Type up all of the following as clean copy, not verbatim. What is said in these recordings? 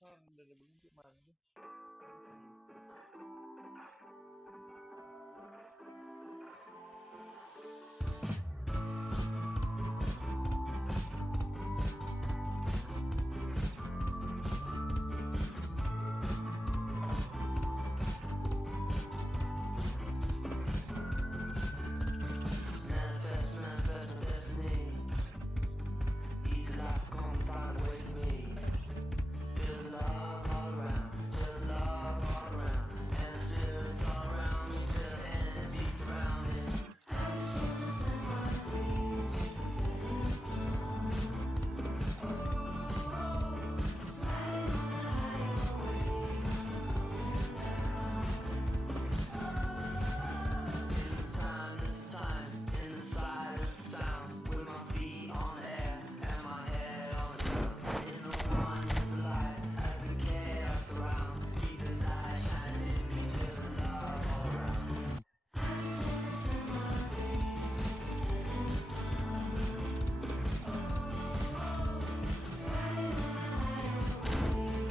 Dari belum gimana sih? Manifest, manifest my destiny. Easy life, come find a way for me. Feel the love all around, feel the love all around, and the spirits all around me. Feel the energy surrounding. I just wanna spend my days just to sing a song. Oh, riding on a higher wave, timeless times, in the silence sounds, with my feet on the air and my head on the ground. In the oneness of light, as the chaos surrounds, keep the light shining in me, feel the love all around. I just wanna spend my days just to sing a song. Oh, riding on a higher wave,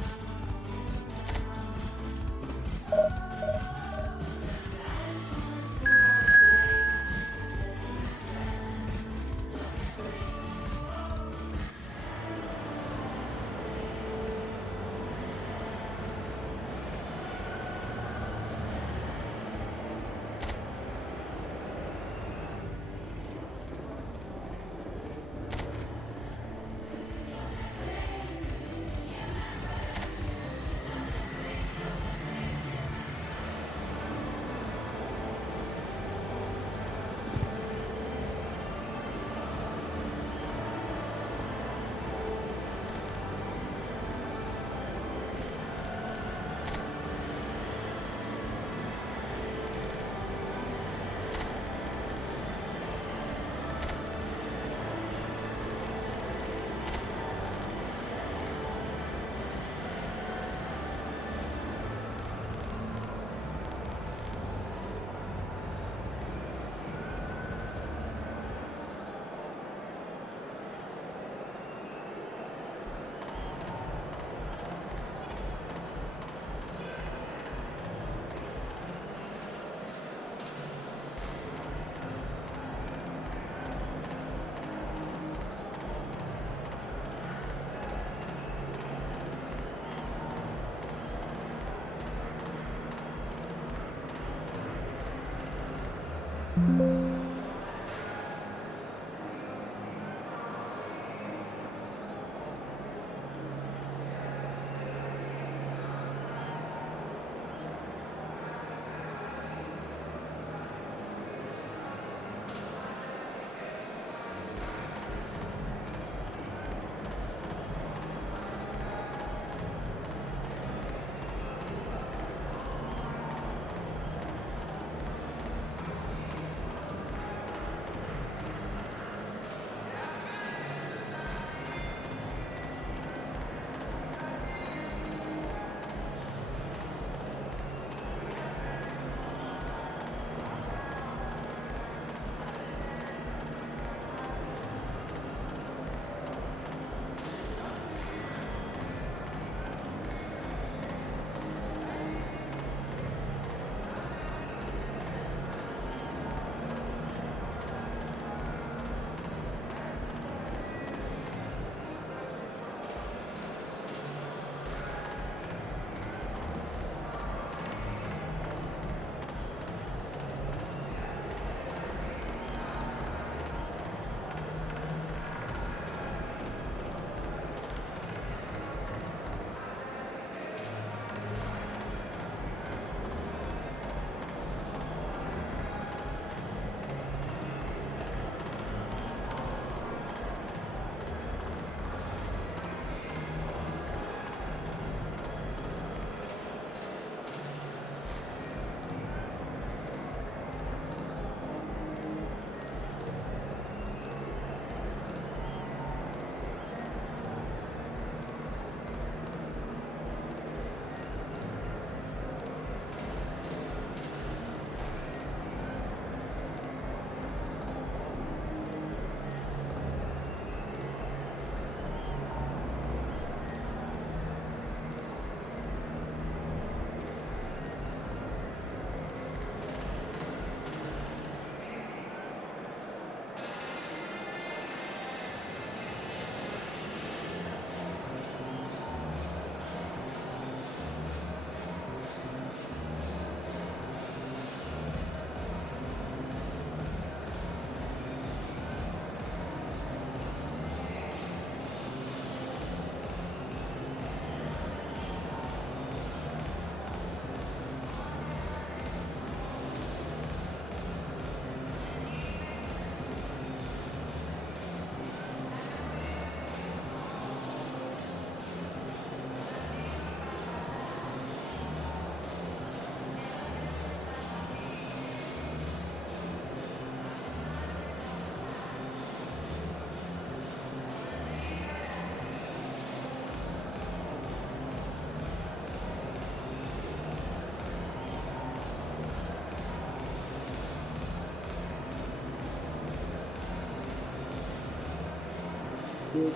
Good.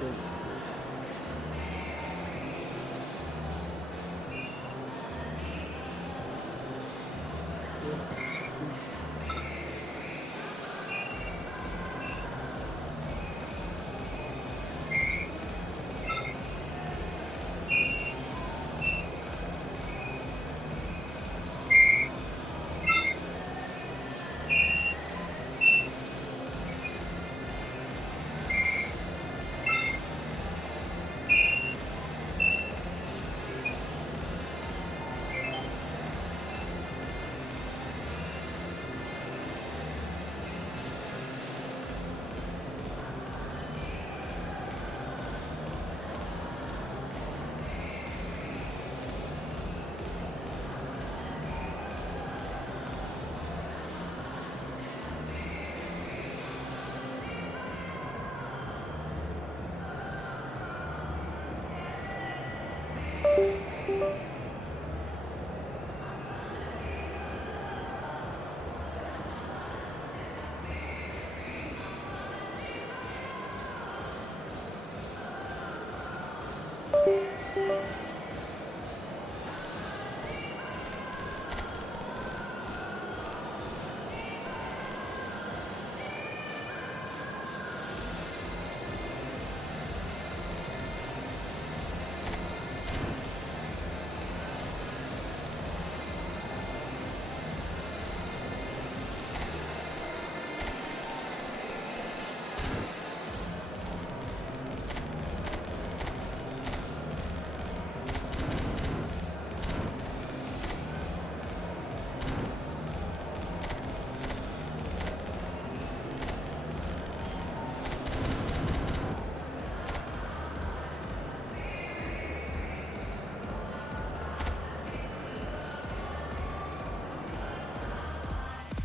Good. Yes.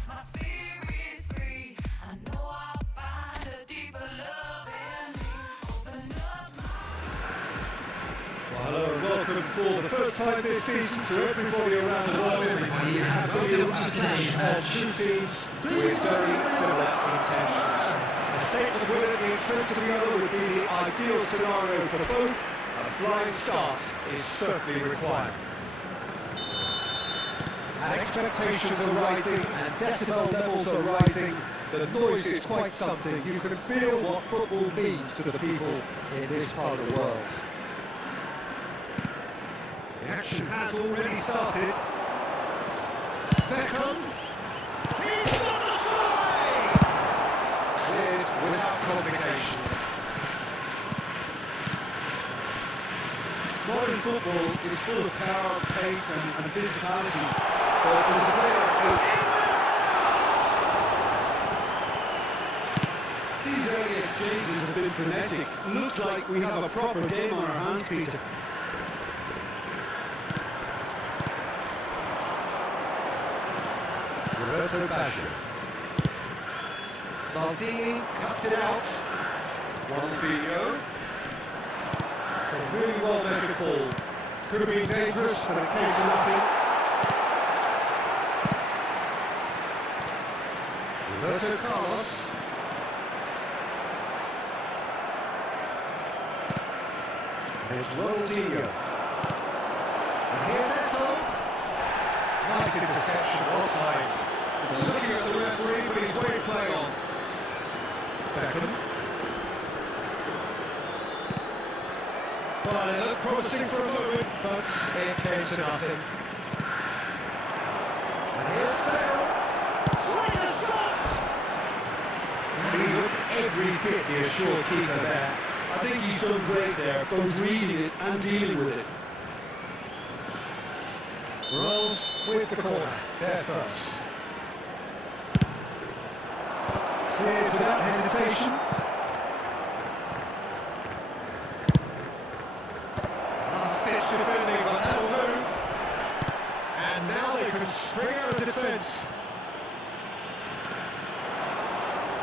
My spirit's free. I know I'll find a deeper love in me. Open up my Well, hello and welcome for the first time this season to everybody around the world. We have a real clash of two teams with very similar intentions. A statement winner in terms of the other would be the ideal scenario for both. A flying start is certainly required. And expectations are rising and decibel levels are rising. The noise is quite something. You can feel what football means to the people in this part of the world. The action has already started. Beckham. He's on the side! Cleared without complication. Modern football is full of power, pace and physicality. But there's a player who... These early exchanges have been frenetic. Looks like we have a proper game on our hands, Peter. Roberto Baggio. Maldini cuts it out. Ronaldinho. It's a really well measured ball. Could have been dangerous, but it came to nothing. Roberto Carlos. It's Ronaldinho. And here's Eto. Nice interception, well timed. Looking at the referee, but he's way play on. Beckham. Well, it looked promising for a moment, but it came to nothing. And here's Bale. Tries a shot! And he looked every bit the assured keeper there. I think he's done great there, both reading it and dealing with it. Rolls with the corner, there first. Cleared without hesitation. Last-ditch defending, but that'll do. And now they can spring out of defence.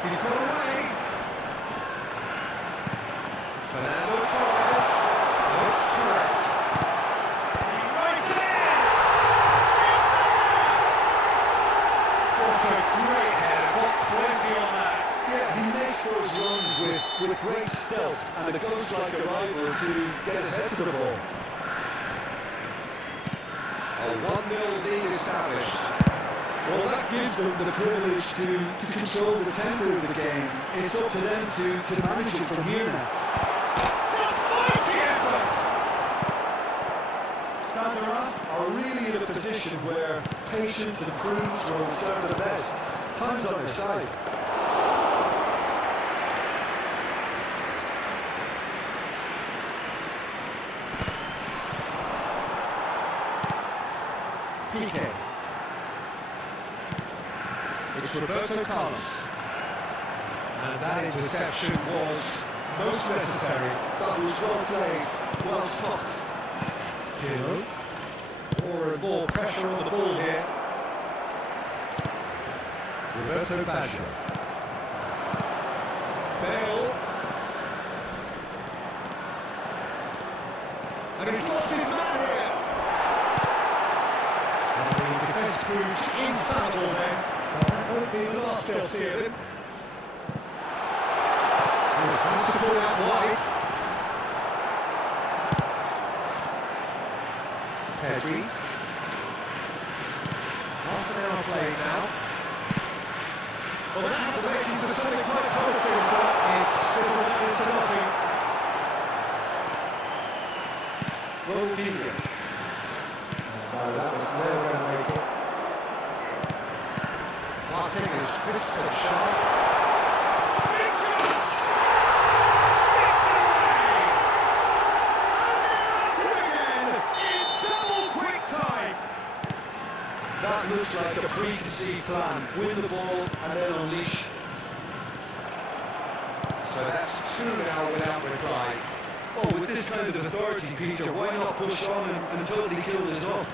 He's got away. Fernando Torres. No, it's Torres. He right in! and a ghost-like arrival to get his head to the ball. A 1-0 lead established. Well, that gives them the privilege to control the tempo of the game. It's up to them to manage it from here now. It's a mighty effort! Standard are really in a position where patience and prudence will serve the best. Time's on their side. PK. It's Roberto Carlos. And that interception was most necessary. That was well played, well stopped. Pirlo. More and more pressure on the ball here. Roberto Baggio. Bale. And he's lost his man here. And the defence proved infallible then. But that won't be the last they'll see of him. Trying to pull out wide. Pedri. Half an hour played now. Well, that had the makings of something quite promising, but it's fizzled out into nothing. Ronaldinho. No, that was never going to make it. Passing is crisp and sharp. Big chance! Sticks away! And they're at it again in double quick time! That looks like a preconceived plan. Win the ball and then unleash. So that's 2 now without reply. Oh, with this kind of authority, Peter, why not push on and totally kill this off?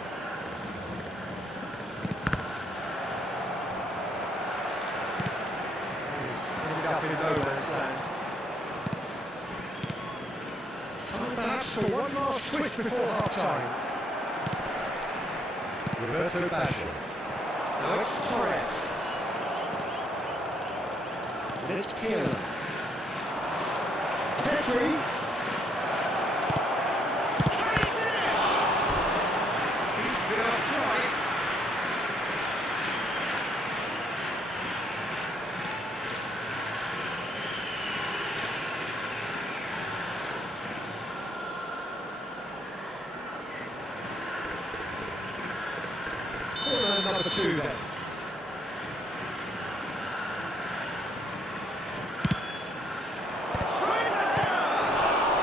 Up in no man's land. Time perhaps for one last twist before half-time. Roberto Baggio. Now it's Torres. And it's Pirlo. Pedri. Can he finish? He's been outright. Corner number 2 then.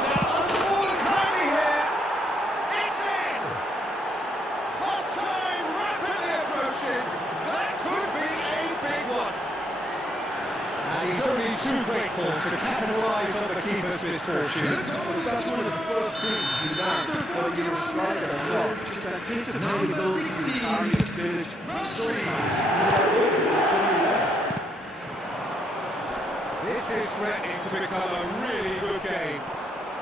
Now unspoiled kindly here. It's in. Half-time rapidly approaching. That could be a big one. And he's only too grateful to capitalise on the keeper's misfortune. That's one of the first things you learn, whether you're a striker or not. Just anticipate ability to carry the spirit. Sometimes you get over it. This is threatening to become a really good game.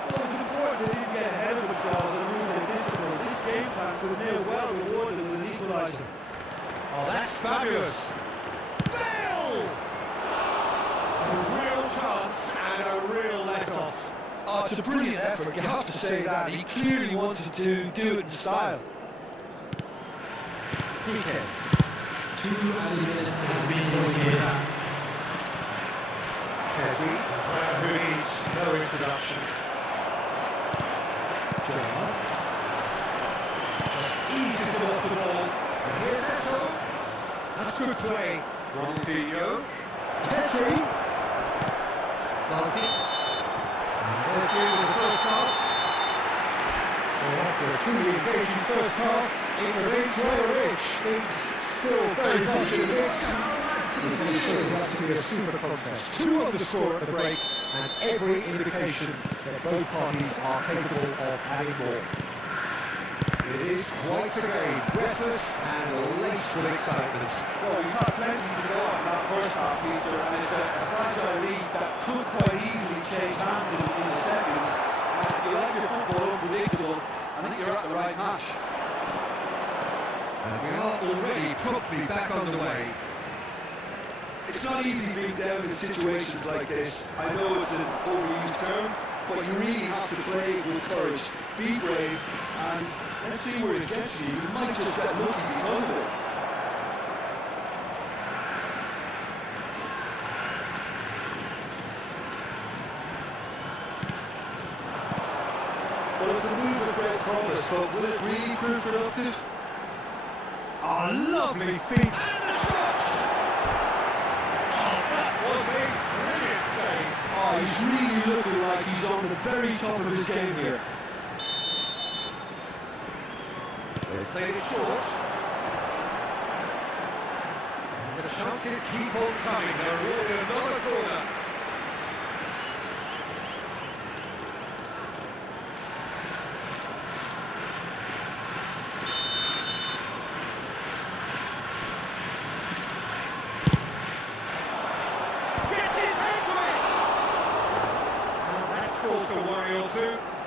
Well, it's important they didn't get ahead of themselves and lose their discipline. This game plan could near well reward them with an equaliser. Oh, that's fabulous. Bale! A real chance and a real let-off. Oh, it's a brilliant effort, you have to say that. He clearly wanted to do it in style. PK. 2 added minutes has been negotiated. Pedri, who needs no introduction. Gerard. Just eases him off the ball. And here's Eto. That's good play. Ronaldinho. Pedri. Malky. And they're through with the first half. So after a truly engaging first half, it remains rather rich. Things still very much in the mix. We're very sure it's about to be a super contest. 2 on the score at the break, and every indication that both parties are capable of having more. It is quite a game, breathless and laced with excitement. Well, we've had plenty to go on in that first half, Peter, and it's a fragile lead that could quite easily change hands in a second. And if you like your football unpredictable, I think you're at the right match. And we are already promptly back on the way. It's not easy being down in situations like this. I know it's an overused term, but you really have to play with courage. Be brave, and let's see where it gets you. You might just get lucky because of it. Well, it's a move of great promise, but will it really prove productive? Oh, lovely feet, and the shots! Oh, that was a brilliant save. Oh, he's really looking like he's on the very top of his game here. They've played it short. And the chances keep on coming. They're awarded another corner.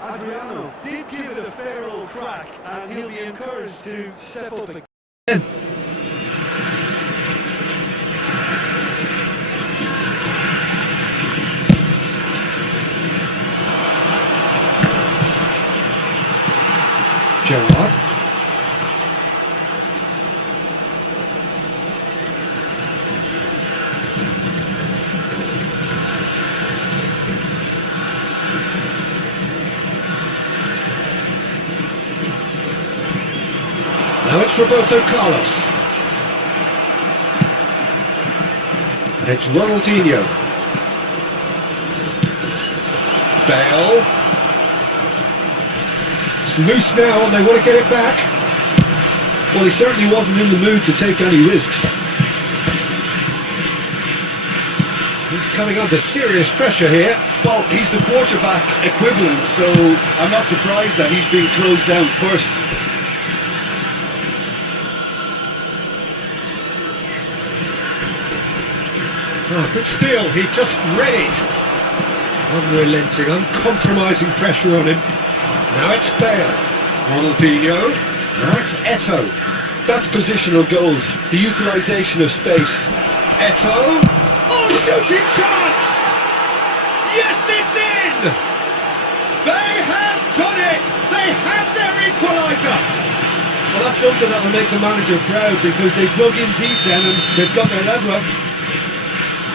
Adriano did give it a fair old crack, and he'll be encouraged to step up again. Gerard. Now it's Roberto Carlos. And it's Ronaldinho. Bale. It's loose now and they want to get it back. Well, he certainly wasn't in the mood to take any risks. He's coming under serious pressure here. Well, he's the quarterback equivalent, so I'm not surprised that he's being closed down first. Oh, good steal, he just read it. Unrelenting, uncompromising pressure on him. Now it's Bale. Ronaldinho. Now it's Eto'o. That's positional goals, the utilisation of space. Eto'o. Oh, shooting chance! Yes, it's in! They have done it! They have their equaliser! Well, that's something that'll make the manager proud, because they dug in deep then and they've got their leveller.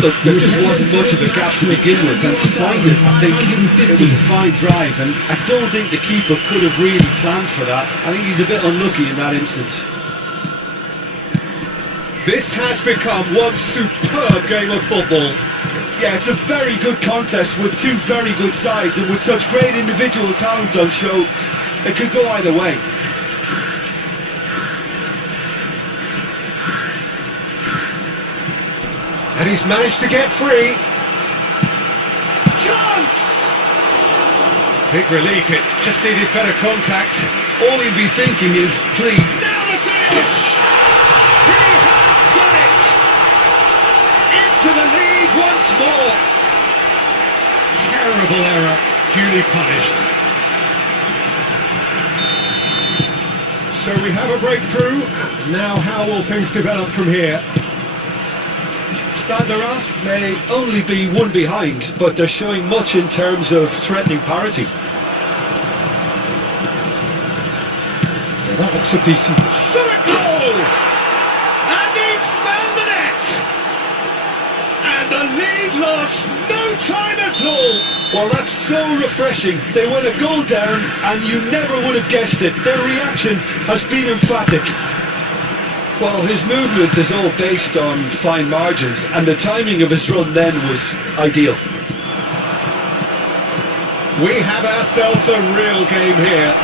But there just wasn't much of a gap to begin with, and to find it, I think it was a fine drive, and I don't think the keeper could have really planned for that. I think he's a bit unlucky in that instance. This has become one superb game of football. Yeah, it's a very good contest with two very good sides, and with such great individual talent on show, it could go either way. And he's managed to get free. Chance! Big relief, it just needed better contact. All he'd be thinking is, please. Now the finish! He has done it! Into the lead once more. Terrible error, duly punished. So we have a breakthrough. Now how will things develop from here? Standard Ask may only be one behind, but they're showing much in terms of threatening parity. Yeah, that looks a decent shot at goal! And he's found the net! And the lead lost no time at all! Well, that's so refreshing. They went a goal down and you never would have guessed it. Their reaction has been emphatic. Well, his movement is all based on fine margins, and the timing of his run then was ideal. We have ourselves a real game here.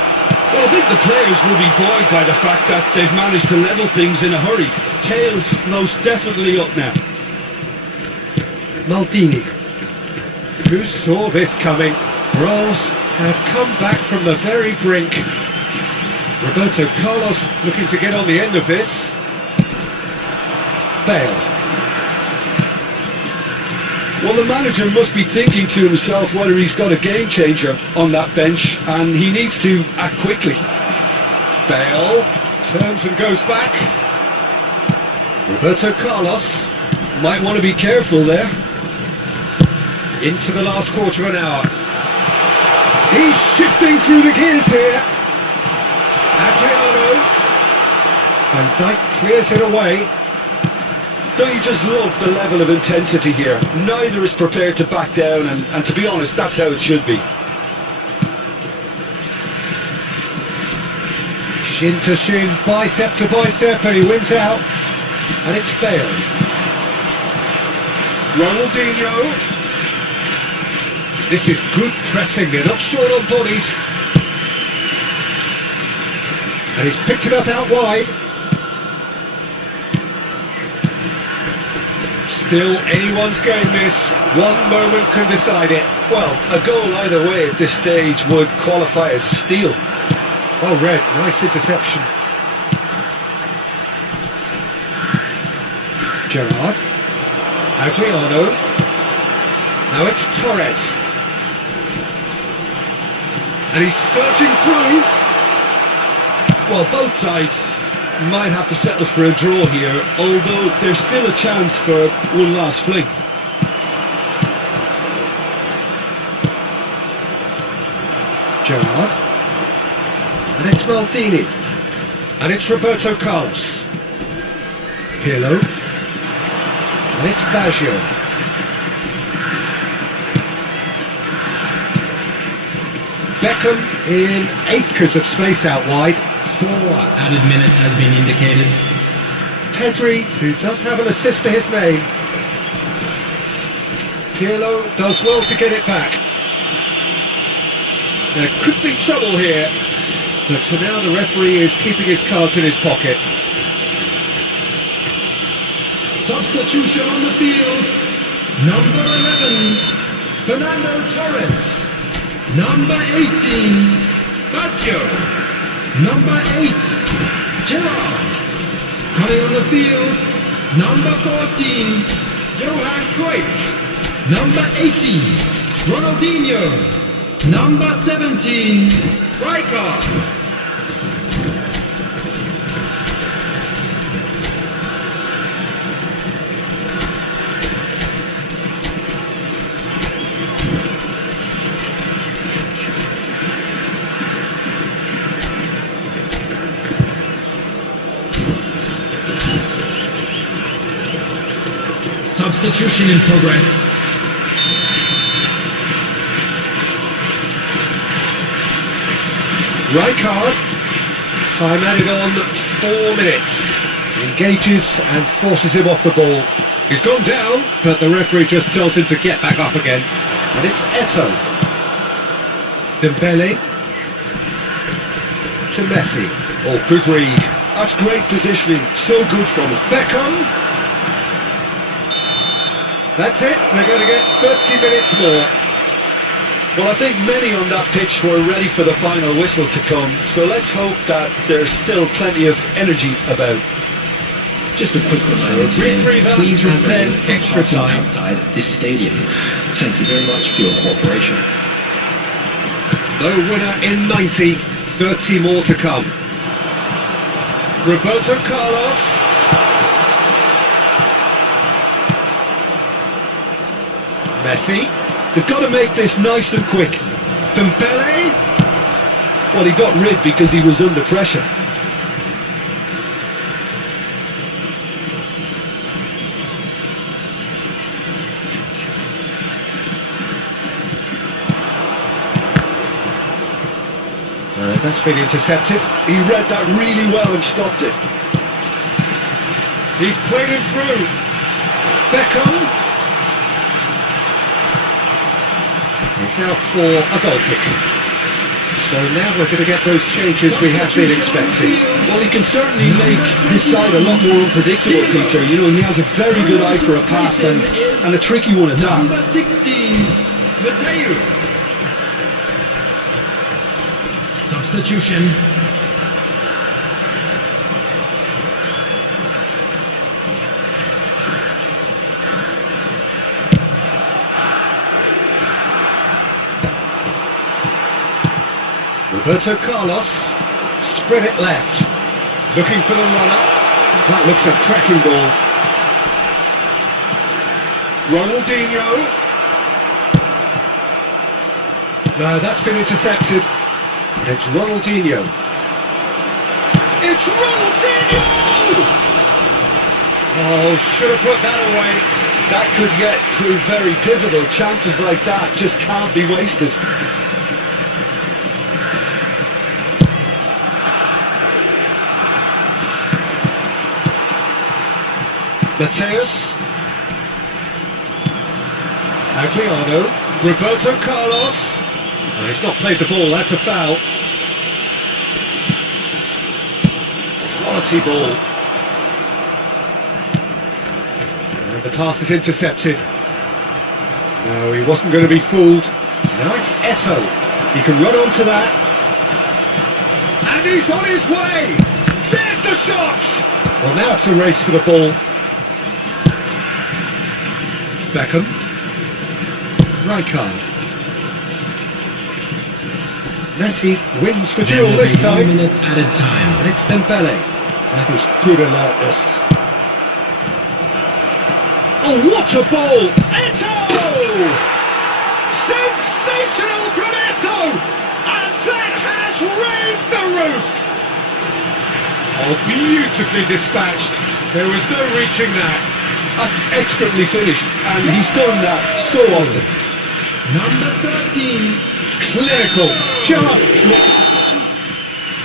Well, I think the players will be buoyed by the fact that they've managed to level things in a hurry. Tails most definitely up now. Maldini. Who saw this coming? Ross have come back from the very brink. Roberto Carlos looking to get on the end of this. Bale. Well, the manager must be thinking to himself whether he's got a game changer on that bench, and he needs to act quickly. Bale turns and goes back. Roberto Carlos Might want to be careful there. into the last quarter of an hour. He's shifting through the gears here. Adriano. Van Dijk clears it away. Don't you just love the level of intensity here? Neither is prepared to back down, and to be honest, that's how it should be. Shin to shin, bicep to bicep, and he wins out. And it's Bale. Ronaldinho. This is good pressing, they're not short on bodies. And he's picked it up out wide. Still anyone's game this. One moment can decide it. Well, a goal either way at this stage would qualify as a steal. Well read, nice interception. Gerrard. Adriano. Now it's Torres. And he's surging through. Well, both sides might have to settle for a draw here, although there's still a chance for one last fling. Gerrard. And it's Maldini. And it's Roberto Carlos. Pirlo. And it's Baggio. Beckham in acres of space out wide. 4 added minutes has been indicated. Pedri, who does have an assist to his name. Pirlo does well to get it back. There could be trouble here, but for now the referee is keeping his cards in his pocket. Substitution on the field. Number 11, Fernando Torres. Number 18, Baggio. Number 8, Gerrard. Coming on the field, number 14, Johan Cruyff. Number 18, Ronaldinho. Number 17, Rijkaard. Substitution in progress. Rijkaard, time added on 4 minutes. Engages and forces him off the ball. He's gone down, but the referee just tells him to get back up again. And it's Eto'o. Dembele. To Messi. Oh, good read. That's great positioning. So good from him. Beckham. That's it, they're going to get 30 minutes more. Well, I think many on that pitch were ready for the final whistle to come, so let's hope that there's still plenty of energy about. Just a quick reminder, Breathe up please and refrain then from extra parking time. outside this stadium. Thank you very much for your cooperation. No winner in 90, 30 more to come. Roberto Carlos. Messi. They've got to make this nice and quick. Dembele. Well, he got rid because he was under pressure. That's been intercepted. He read that really well and stopped it. He's played him through. Beckham. It's out for a goal kick. So now we're going to get those changes we have been expecting. Well, he can certainly make his side a lot more unpredictable, Peter. You know, he has a very good eye for a pass and a tricky one at that. Number 16, Mateus. Substitution. Roberto Carlos, spread it left, looking for the runner. That looks a cracking ball. Ronaldinho. No, that's been intercepted. And it's Ronaldinho. It's Ronaldinho! Oh, should have put that away. That could yet prove very pivotal. Chances like that just can't be wasted. Mateus. Adriano. Roberto Carlos. Oh, he's not played the ball, that's a foul. Quality ball. And the pass is intercepted. No, he wasn't going to be fooled. Now it's Eto'o. He can run onto that. And he's on his way! There's the shot! Well, now it's a race for the ball. Beckham. Rijkaard. Messi wins the duel this time. 1 minute at a time. And it's Dembele. That is good alertness. Oh, what a ball! Eto'o! Sensational from Eto'o! And that has raised the roof! Oh, beautifully dispatched. There was no reaching that. That's expertly finished, and he's done that so often. Number 13. Clinical, just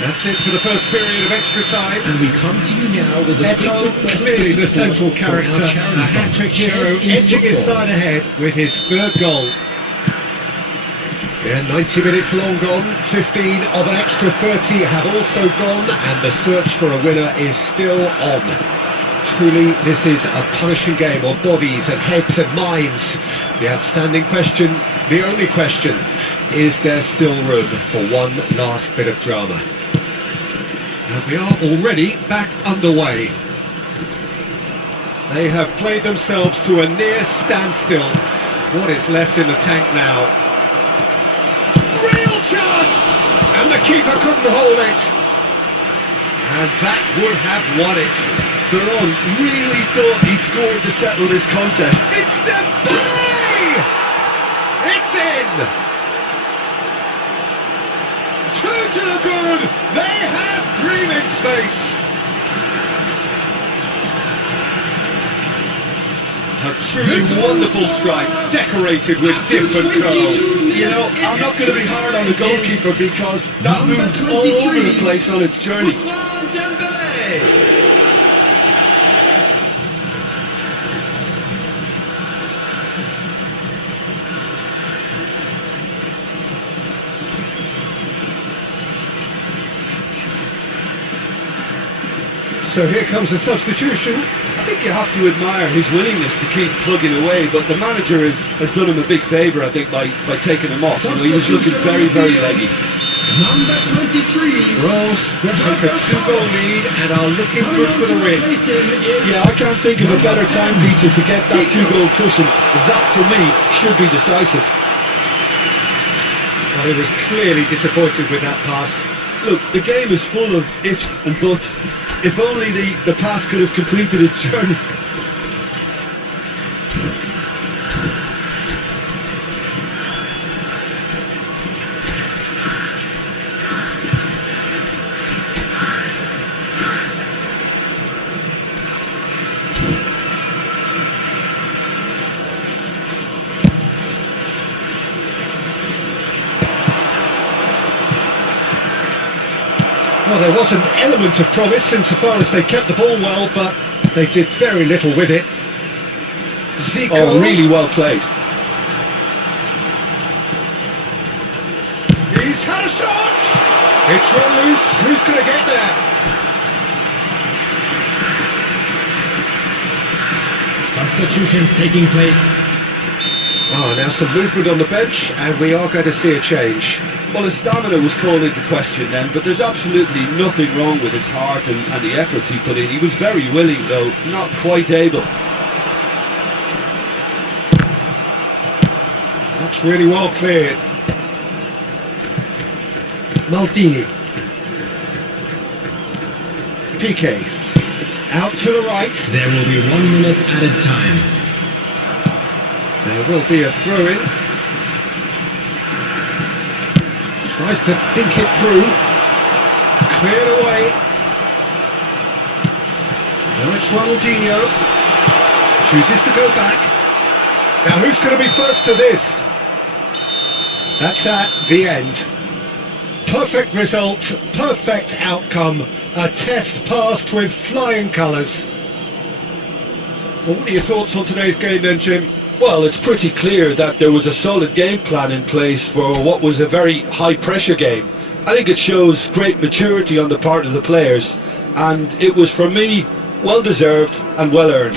That's it for the first period of extra time. And we come to you now with a Eto'o, clearly the central character, a hat-trick hero, edging his side ahead with his third goal. Yeah, 90 minutes long gone, 15 of an extra 30 have also gone, and the search for a winner is still on. Truly, this is a punishing game on bodies and heads and minds. The outstanding question, the only question, is there still room for one last bit of drama? And we are already back underway. They have played themselves to a near standstill. What is left in the tank now? Real chance! And the keeper couldn't hold it. And that would have won it. Veron really thought he'd scored to settle this contest. It's Dembele! It's in! 2 to the good! They have breathing space! A truly wonderful strike, decorated with dip and curl. You know, I'm not going to be hard on the goalkeeper because that moved all over the place on its journey. So here comes the substitution. I think you have to admire his willingness to keep plugging away, but the manager has done him a big favour, I think, by taking him off. You know, he was looking very, very leggy. Number 23. Rose take a 2-goal lead and are looking good for the win. Yeah, I can't think of a better time teacher to get that 2-goal cushion. That, for me, should be decisive. Well, he was clearly disappointed with that pass. Look, the game is full of ifs and buts. If only the pass could have completed its journey. Well, there was an element of promise insofar as they kept the ball well, but they did very little with it. Zico. Oh, really well played. He's had a shot! It's run loose. Who's going to get there? Substitutions taking place. Oh, now some movement on the bench, and we are going to see a change. Well, his stamina was called into question then, but there's absolutely nothing wrong with his heart and the efforts he put in. He was very willing, though not quite able. That's really well cleared. Maldini. Piqué. Out to the right. There will be 1 minute at a time. There will be a throw-in. Tries to dink it through. Cleared away. Now it's Ronaldinho. Chooses to go back. Now who's going to be first to this? That's the end. Perfect result, perfect outcome. A test passed with flying colours. Well, what are your thoughts on today's game then, Jim? Well, it's pretty clear that there was a solid game plan in place for what was a very high-pressure game. I think it shows great maturity on the part of the players, and it was, for me, well-deserved and well-earned.